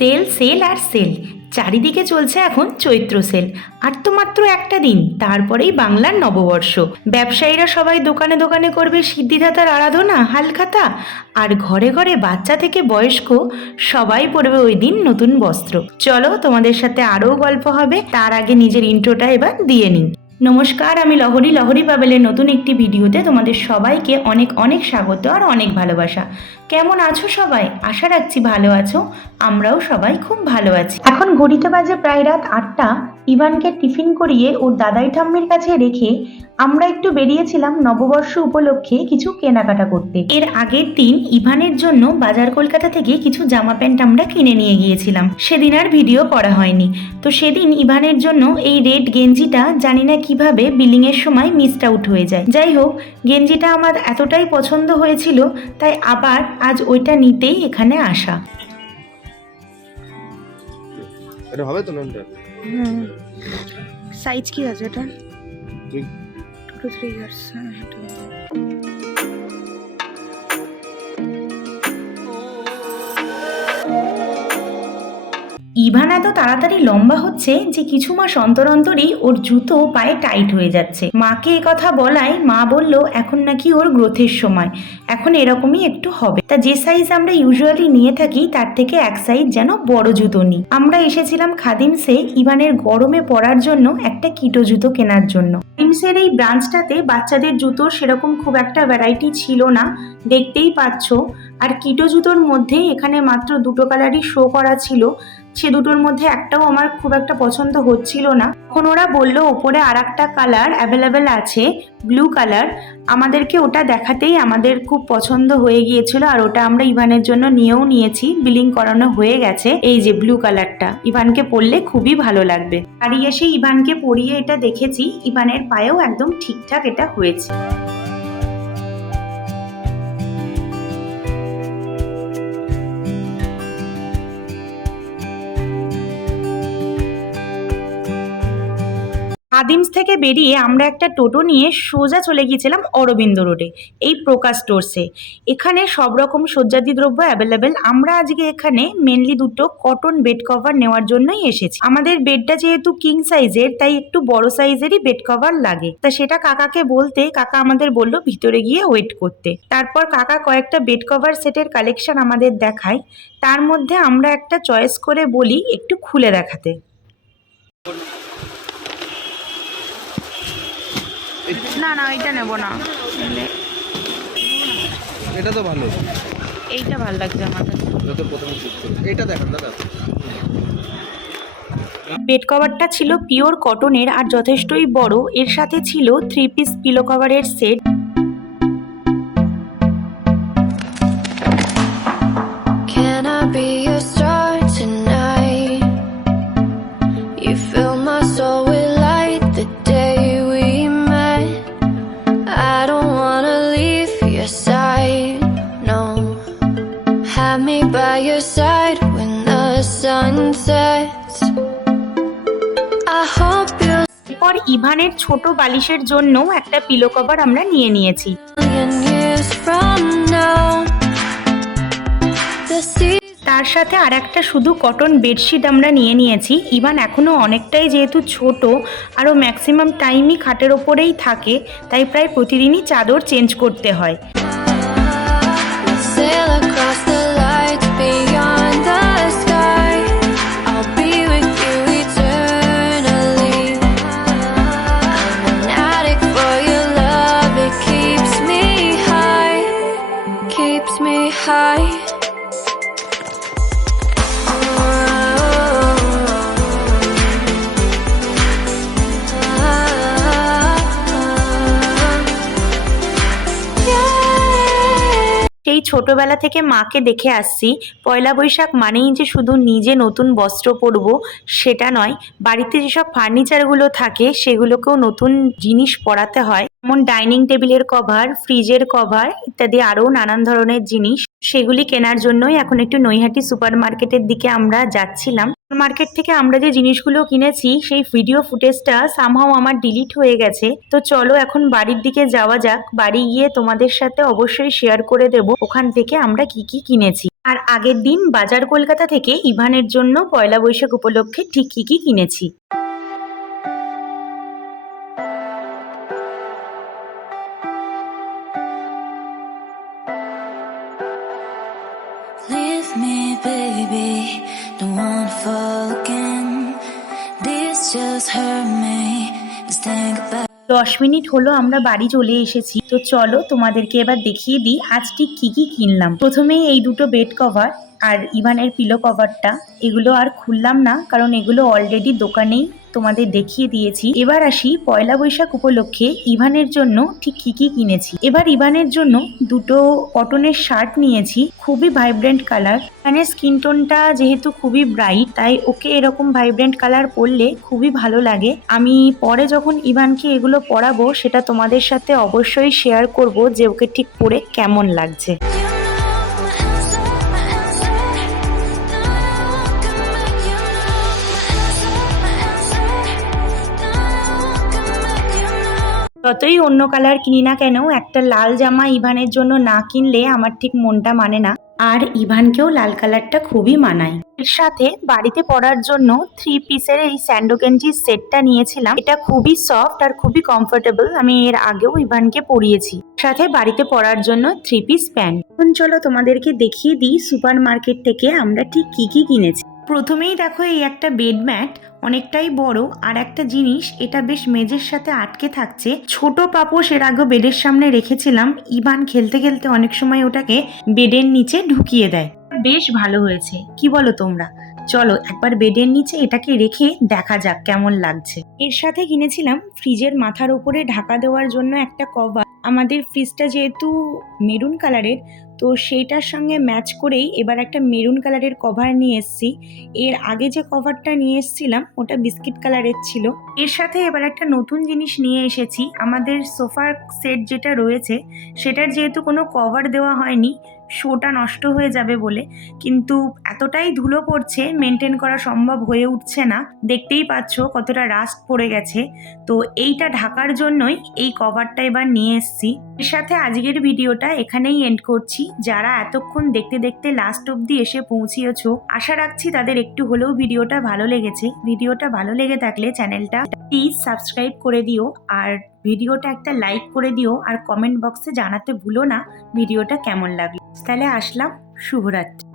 Sell sell আর sell. চারিদিকে চলছে এখন চৈত্র সেল। আর তো মাত্র একটা দিন, তারপরেই বাংলার নববর্ষ। ব্যবসায়ীরা সবাই দোকানে দোকানে করবে সিদ্ধিদাতার আরাধনা, হালখাতা। আর ঘরে ঘরে বাচ্চা থেকে বয়স্ক সবাই পরবে ওই দিন নতুন বস্ত্র। চলো তোমাদের সাথে আরও গল্প হবে, তার আগে নিজের ইন্ট্রোটা এবার দিয়ে নিই। নমস্কার, আমি লহরি। লহরি পাবেলের নতুন একটি ভিডিওতে তোমাদের সবাইকে অনেক অনেক স্বাগত আর অনেক ভালোবাসা। কেমন আছো সবাই? আশা রাখছি ভালো আছো। আমরাও সবাই খুব ভালো আছি। এখন ঘড়িতে বাজে প্রায় রাত আটটা। ইভানকে টিফিন করিয়ে ওর দাদাই ঠাম্মির কাছে রেখে আমরা একটু বেরিয়েছিলাম নববর্ষ উপলক্ষে কিছু কেনাকাটা করতে। এর আগের দিন ইভানের জন্য বাজার কলকাতা থেকে কিছু জামা প্যান্ট আমরা কিনে নিয়ে গিয়েছিলাম। সেদিন আর ভিডিও করা হয়নি। তো সেদিন ইভানের জন্য এই রেড গেঞ্জিটা জানি না কীভাবে বিলিং এর সময় মিসড আউট হয়ে যায়। যাই হোক, গেঞ্জিটা আমার এতটাই পছন্দ হয়েছিল, তাই আবার আজ ওইটা নিতেই এখানে আসা। হবে তো হুম সাইজ কি আছে এটা তুই টু টু থ্রি ইভান এত তাড়াতাড়ি লম্বা হচ্ছে যে কিছু মাস অন্তর অন্তরই ওর জুতো পায়ে টাইট হয়ে যাচ্ছে। মাকে কথা বলায় মা বলল, এখন নাকি ওর গ্রোথের সময়। এখন এরকমই একটু হবে। তা যে সাইজ আমরা ইউজুয়ালি নিয়ে থাকি, তার থেকে এক সাইজ যেন বড় জুতো নিই। আমরা এসেছিলাম খাদিমসে ইভানের গরমে পরার জন্য একটা কিটো জুতো কেনার জন্য। খাদিমসের এই ব্রাঞ্চটাতে বাচ্চাদের জুতো সেরকম খুব একটা ভ্যারাইটি ছিল না, দেখতেই পাচ্ছ। আর কিটো জুতোর মধ্যে এখানে মাত্র দুটো কালারই শো করা ছিল। সে দুটোর মধ্যে একটাও আমার খুব একটা পছন্দ হচ্ছিল না। তখন ওরা বলল, ওপরে আর একটা কালার অ্যাভেলেবেল আছে ব্লু কালার আমাদেরকে ওটা দেখাতেই আমাদের খুব পছন্দ হয়ে গিয়েছিল আর ওটা আমরা ইভানের জন্য নিয়েও নিয়েছি। বিলিং করানো হয়ে গেছে এই যে ব্লু কালারটা ইভানকে পরলে খুবই ভালো লাগবে। বাড়ি এসে ইভানকে পরিয়ে এটা দেখেছি। ইভানের পায়েও একদম ঠিকঠাক এটা হয়েছে। আদিমস থেকে বেরিয়ে আমরা একটা টোটো নিয়ে সোজা চলে গিয়েছিলাম অরবিন্দ রোডে, এই প্রকাশ স্টোরসে। এখানে সব রকম সজ্জাদি দ্রব্য অ্যাভেলেবেল আমরা আজকে এখানে মেনলি দুটো কটন বেড কভার নেওয়ার জন্যই এসেছি। আমাদের বেডটা যেহেতু কিং সাইজের তাই একটু বড় সাইজেরই বেড কভার লাগে। তা সেটা কাকাকে বলতে, কাকা আমাদের বলল ভিতরে গিয়ে ওয়েট করতে। তারপর কাকা কয়েকটা বেড কভার সেটের কালেকশন আমাদের দেখায়। তার মধ্যে আমরা একটা চয়েস করে বলি, একটু খুলে দেখাতে। না না এটা নেব না। এটা তো ভালো। এইটা ভালো লাগছে আমার কাছে। যত প্রথমে এটা দেখেন দাদা। বেড কভারটা ছিল পিওর কটনের আর যথেষ্টই বড়। এর সাথে ছিল থ্রি পিস পিলো কভারের সেট ইভানের ছোট বালিশের জন্য একটা পিলো কভার আমরা নিয়ে নিয়েছি. তার সাথে আর একটা শুধু কটন বেডশিট আমরা নিয়ে নিয়েছি ইভান এখনও অনেকটাই যেহেতু ছোট, আরও ম্যাক্সিমাম টাইমই খাটের ওপরেই থাকে, তাই প্রায় প্রতিদিনই চাদর চেঞ্জ করতে হয় high. সেই ছোটবেলা থেকে মাকে দেখে আসছি। পয়লা বৈশাখ মানেই যে শুধু নিজে নতুন বস্ত্র পরব, সেটা নয়। বাড়িতে যেসব ফার্নিচারগুলো থাকে, সেগুলোকেও নতুন জিনিস পরাতে হয়। যেমন ডাইনিং টেবিলের কভার, ফ্রিজের কভার ইত্যাদি আরও নানান ধরনের জিনিস। সেগুলি কেনার জন্যই এখন একটু নৈহাটি সুপার মার্কেটের দিকে আমরা যাচ্ছিলাম। মার্কেট থেকে আমরা যে জিনিসগুলো কিনেছি, সেই ভিডিও ফুটেজটা সামহাও আমার ডিলিট হয়ে গেছে। তো চলো এখন বাড়ির দিকে যাওয়া যাক। বাড়ি গিয়ে তোমাদের সাথে অবশ্যই শেয়ার করে দেব ওখান থেকে আমরা কি কি কিনেছি। আর আগের দিন বাজার কলকাতা থেকে ইভানের জন্য পয়লা বৈশাখ উপলক্ষে ঠিক কী কী কিনেছি। Baby. Don't wanna fall again. This just hurt me. Just think about. দশ মিনিট হলো আমরা বাড়ি চলে এসেছি তো চলো তোমাদেরকে এবার দেখিয়ে দিই আজ ঠিক কি কি কিনলাম প্রথমেই এই দুটো বেড কভার আর ইভানের পিলো কভারটা এগুলো আর খুললাম না, কারণ এগুলো অলরেডি দোকানেই তোমাদের দেখিয়ে দিয়েছি। এবার আসি পয়লা বৈশাখ উপলক্ষে ইভানের জন্য ঠিক কী কী কিনেছি। এবার ইভানের জন্য দুটো কটনের শার্ট নিয়েছি, খুবই ভাইব্রেন্ট কালার ইভানের স্কিন টোনটা যেহেতু খুবই ব্রাইট তাই ওকে এরকম ভাইব্রেন্ট কালার পরলে খুবই ভালো লাগে। আমি পরে যখন ইভানকে এগুলো পরাবো, সেটা তোমাদের সাথে অবশ্যই শেয়ার করব যে ওকে ঠিক পরে কেমন লাগছে। যতই অন্য কালার কিনি না কেন, একটা লাল জামা ইভানের জন্য না কিনলে আমার ঠিক মনটা মানে না। আর ইভানকেও লাল কালারটা খুবই মানায়। এর সাথে বাড়িতে পরার জন্য থ্রি পিসের এই স্যান্ডো গেঞ্জির সেটটা নিয়েছিলাম। এটা খুবই সফট আর খুবই কমফোর্টেবল আমি এর আগেও ইভানকে পরিয়েছি। সাথে বাড়িতে পরার জন্য থ্রি পিস প্যান্ট এখন চলো তোমাদেরকে দেখিয়ে দিই সুপার মার্কেট থেকে আমরা ঠিক কি কি কিনেছি। প্রথমেই দেখো এই একটা বেড ম্যাট অনেকটাই বড়, আর একটা জিনিস, এটা বেশ মেজের সাথে আটকে থাকছে। ছোট পাপোশ এর আগে বেডের সামনে রেখেছিলাম। ইভান খেলতে খেলতে অনেক সময় ওটাকে বেডের নিচে ঢুকিয়ে দেয়। বেশ ভালো হয়েছে। কি বলো তোমরা? চলো একবার বেডের নিচে এটাকে রেখে দেখা যাক কেমন লাগছে। এর সাথে কিনেছিলাম ফ্রিজের মাথার উপরে ঢাকা দেওয়ার জন্য একটা কভার আমাদের ফ্রিজটা যেহেতু মেরুন কালারের তো সেইটার সঙ্গে ম্যাচ করেই এবার একটা মেরুন কালারের কভার নিয়ে এসেছি। এর আগে যে কভারটা নিয়ে এসেছিলাম, ওটা বিস্কিট কালারের ছিল। এর সাথে এবার একটা নতুন জিনিস নিয়ে এসেছি। আমাদের সোফার সেট যেটা রয়েছে, সেটার যেহেতু কোনো কভার দেওয়া হয়নি শোটা নষ্ট হয়ে যাবে বলে। কিন্তু এতটাই ধুলো পড়ছে মেনটেন করা সম্ভব হয়ে উঠছে না। দেখতেই পাচ্ছ কতটা রাস্ট পড়ে গেছে। তো এইটা ঢাকার জন্যই এই কভারটা এবার নিয়ে এসেছি। এর সাথে আজকের ভিডিওটা এখানেই এন্ড করছি। যারা এতক্ষণ দেখতে দেখতে লাস্ট অবধি এসে পৌঁছিয়েছ, আশা রাখছি তাদের একটু হলেও ভিডিওটা ভালো লেগেছে। ভিডিওটা ভালো লেগে থাকলে চ্যানেলটা প্লিজ সাবস্ক্রাইব করে দিও। আর ভিডিওটা একটা লাইক করে দিও আর কমেন্ট বক্সে জানাতে ভুলো না ভিডিওটা কেমন লাগল। তাহলে আসলাম, শুভরাত্রি।